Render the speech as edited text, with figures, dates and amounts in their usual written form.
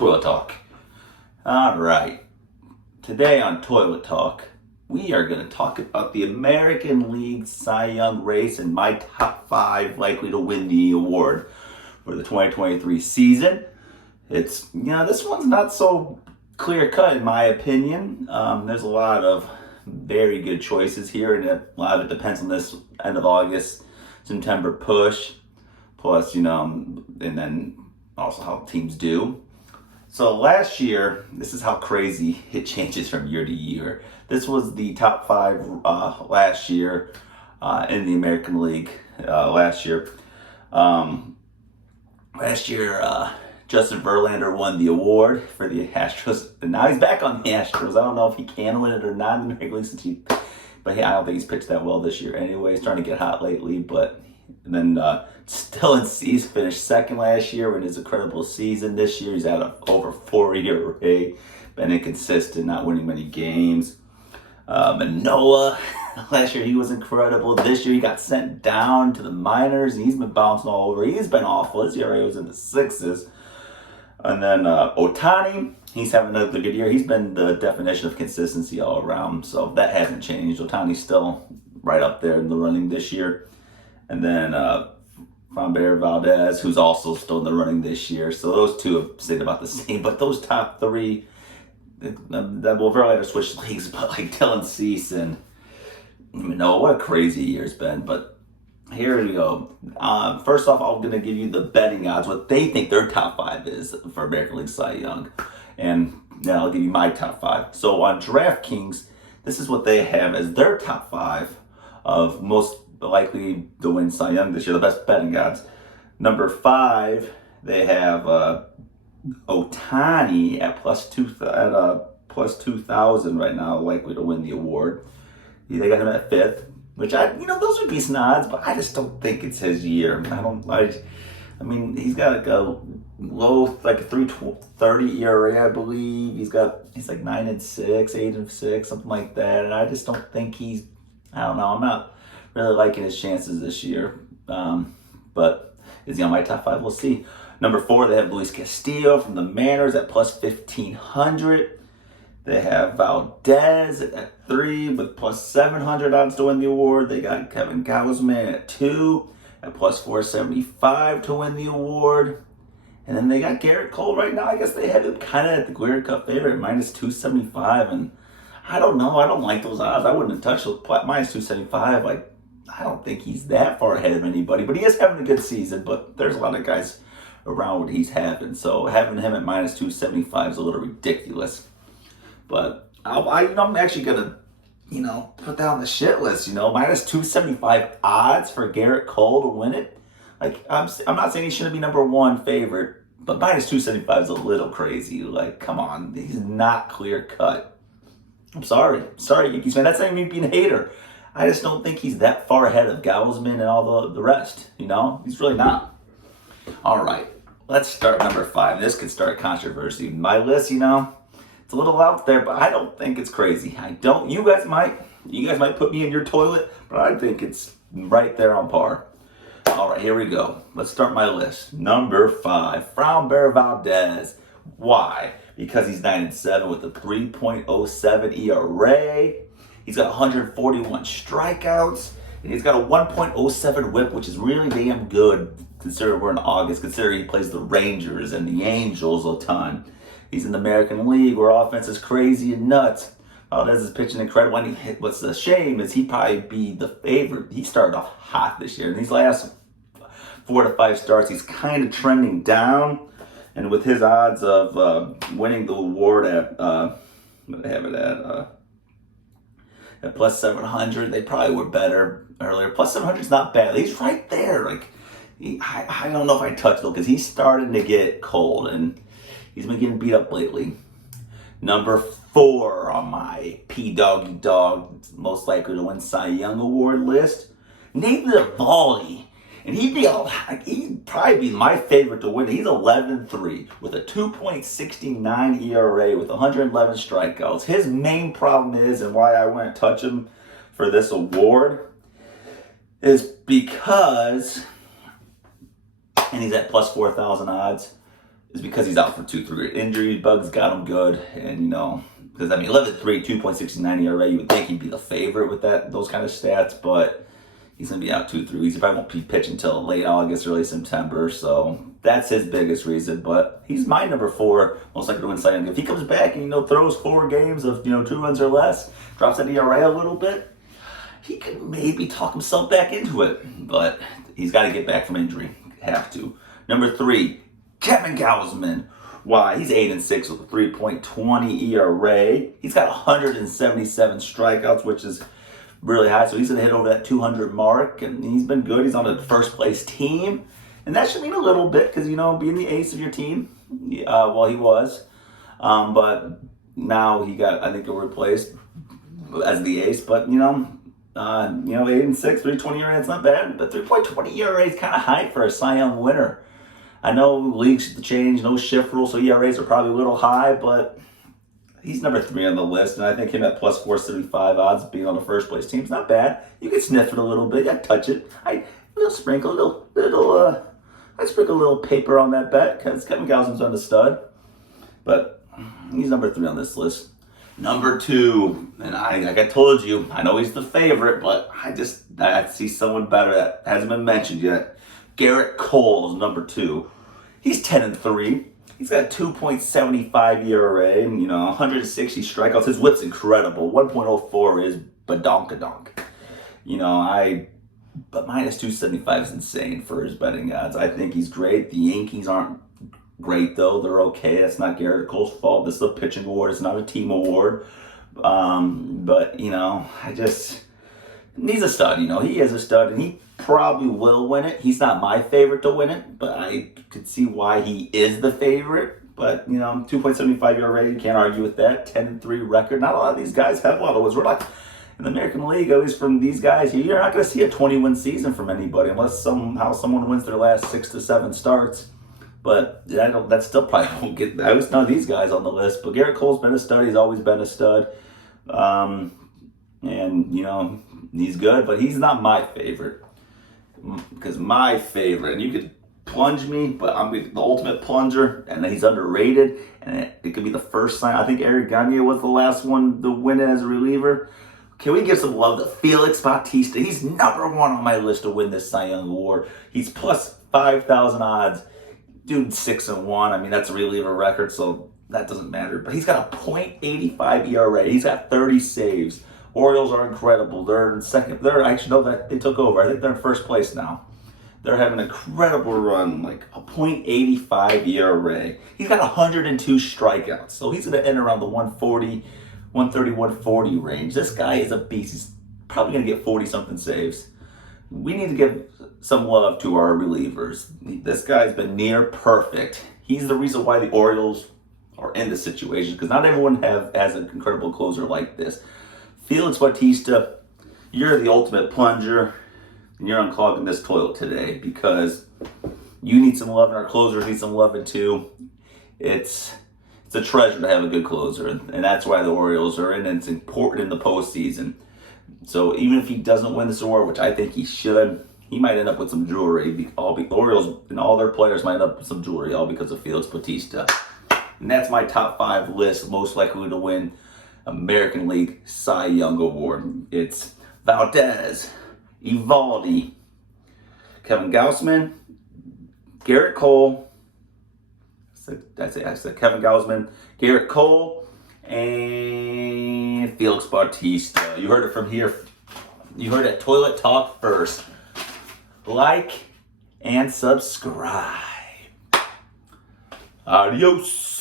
Toilet Talk. All right. Today on Toilet Talk, we are going to talk about the American League Cy Young race and my top 5 likely to win the award for the 2023 season. This one's not so clear cut in my opinion. There's a lot of very good choices here, and a lot of it depends on this end of August, September push, plus, and then also how teams do. So last year, this is how crazy it changes from year to year. This was the top 5 last year in the American League last year. Justin Verlander won the award for the Astros, and now he's back on the Astros. I don't know if he can win it or not in the American League, but I don't think he's pitched that well this year anyway. He's starting to get hot lately, but then still in C's finished second last year in his incredible season. This year he's at over 4 ERA, been inconsistent, not winning many games. Manoah, last year he was incredible. This year he got sent down to the minors, and he's been bouncing all over. He's been awful. His ERA was in the 6s. And then Ohtani, he's having another good year. He's been the definition of consistency all around, so that hasn't changed. Ohtani's still right up there in the running this year. And then Framber Valdez, who's also still in the running this year. So those two have stayed about the same. But those top 3, Verlander switched leagues, but like Dylan Cease and Manoah, what a crazy year it's been. But here we go. First off, I'm going to give you the betting odds, what they think their top 5 is for American League Cy Young. And then I'll give you my top 5. So on DraftKings, this is what they have as their top 5 of most likely to win Cy Young this year, the best betting odds. Number 5, they have Ohtani at plus 2,000 right now, likely to win the award. They got him at 5th, which those are decent odds, but I just don't think it's his year. I mean, he's got a low, like a 3.30 ERA, I believe. He's like 9-6, 8-6, something like that. And I just don't think I'm not really liking his chances this year. But is he on my top 5? We'll see. Number 4, they have Luis Castillo from the Mariners at plus 1,500. They have Valdez at 3 with plus 700 odds to win the award. They got Kevin Gausman at 2 at plus 475 to win the award. And then they got Garrett Cole right now. I guess they have him kind of at the Clear Cut favorite, minus 275. And I don't know. I don't like those odds. I wouldn't have touched those minus 275. I don't think he's that far ahead of anybody. But he is having a good season. But there's a lot of guys around what he's having. So having him at minus 275 is a little ridiculous. But I'm actually going to, put that on the shit list, minus 275 odds for Garrett Cole to win it. I'm not saying he shouldn't be number 1 favorite, but minus 275 is a little crazy. Come on, he's not clear cut. I'm sorry, Yankees fan. That's not even being a hater. I just don't think he's that far ahead of Gausman and all the rest, He's really not. All right, let's start number 5. This could start controversy. My list, it's a little out there, but I don't think it's crazy. You guys might put me in your toilet, but I think it's right there on par. All right, here we go. Let's start my list. Number 5, Framber Valdez. Why? Because he's 9-7 with a 3.07 ERA. He's got 141 strikeouts, and he's got a 1.07 WHIP, which is really damn good considering we're in August, considering he plays the Rangers and the Angels a ton. He's in the American League where offense is crazy and nuts. Valdez is pitching incredible. What's the shame is he'd probably be the favorite. He started off hot this year. In these last 4 to 5 starts, he's kind of trending down. And with his odds of winning the award at plus 700, they probably were better earlier. Plus 700 is not bad. He's right there. I don't know if I touched though, because he's starting to get cold and he's been getting beat up lately. Number 4 on my Pdawg most likely to win Cy Young award list, Nate Eovaldi. And he'd probably be my favorite to win. He's 11-3 with a 2.69 ERA with 111 strikeouts. His main problem is, and why I wouldn't touch him for this award, is because, and he's at plus 4,000 odds, is because he's out for 2-3 injury. Bugs got him good, and because 11-3, 2.69 ERA, you would think he'd be the favorite with those kind of stats, but he's gonna be out 2-3 weeks. He probably won't be pitching until late August, early September, so that's his biggest reason. But he's my number 4, most likely to win Cy Young. If he comes back and throws 4 games of 2 runs or less, drops that ERA a little bit, he could maybe talk himself back into it. But he's got to get back from injury. Have to. Number 3, Kevin Gausman. Why? He's 8-6 with a 3.20 ERA. He's got 177 strikeouts, which is really high. So he's going to hit over that 200 mark, and he's been good. He's on a first place team, and that should mean a little bit because being the ace of your team. Well, he was, but now he got, I think, replaced as the ace. But 8-6, 3.20 ERA. It's not bad, but 3.20 ERA is kind of high for a Cy Young winner. I know leagues change, no shift rule, so ERAs are probably a little high, but he's number 3 on the list, and I think him at plus 475 odds being on the first place team is not bad. You can sniff it a little bit, touch it. I sprinkle a little paper on that bet because Kevin Gausman's on the stud, but he's number 3 on this list. Number 2, and like I told you, I know he's the favorite, but I see someone better that hasn't been mentioned yet. Garrett Cole is number 2. He's 10-3. He's got 2.75 ERA, 160 strikeouts. His whip's incredible. 1.04 is badonkadonk. But minus 275 is insane for his betting odds. I think he's great. The Yankees aren't great, though. They're okay. That's not Garrett Cole's fault. This is a pitching award. It's not a team award. But, he's a stud. He is a stud, and he probably will win it. He's not my favorite to win it, but I could see why he is the favorite. But, 2.75 ERA, you can't argue with that. 10-3 record. Not a lot of these guys have a lot of wins. We're like, in the American League, at least from these guys, you're not going to see a 20-win season from anybody unless somehow someone wins their last 6 to 7 starts. But that still probably won't get. I was none of these guys on the list. But Garrett Cole's been a stud. He's always been a stud. And, he's good, but he's not my favorite. Because my favorite, and you could plunge me, but I'm the ultimate plunger, and he's underrated, and it could be the first sign. I think Eric Gagne was the last one to win it as a reliever. Can we give some love to Felix Bautista? He's number 1 on my list to win this Cy Young Award. He's plus 5,000 odds. Dude, 6-1. That's a reliever record, so that doesn't matter. But he's got a .85 ERA. He's got 30 saves. Orioles are incredible. They're in second. They took over. I think they're in first place now. They're having an incredible run, like a .85 ERA. He's got 102 strikeouts, so he's going to end around the 130, 140 range. This guy is a beast. He's probably going to get 40-something saves. We need to give some love to our relievers. This guy's been near perfect. He's the reason why the Orioles are in this situation, because not everyone has an incredible closer like this. Felix Bautista, you're the ultimate plunger, and you're unclogging this toilet today because you need some love, and our closers need some loving too. It's a treasure to have a good closer, and that's why the Orioles are in, and it's important in the postseason. So even if he doesn't win this award, which I think he should, he might end up with some jewelry. The Orioles and all their players might end up with some jewelry, all because of Felix Bautista. And that's my top 5 list, most likely to win American League Cy Young Award. It's Valdez, Eovaldi, Kevin Gausman, Garrett Cole. I said Kevin Gausman, Garrett Cole, and Felix Bautista. You heard it from here. You heard it. Toilet Talk first. Like and subscribe. Adios.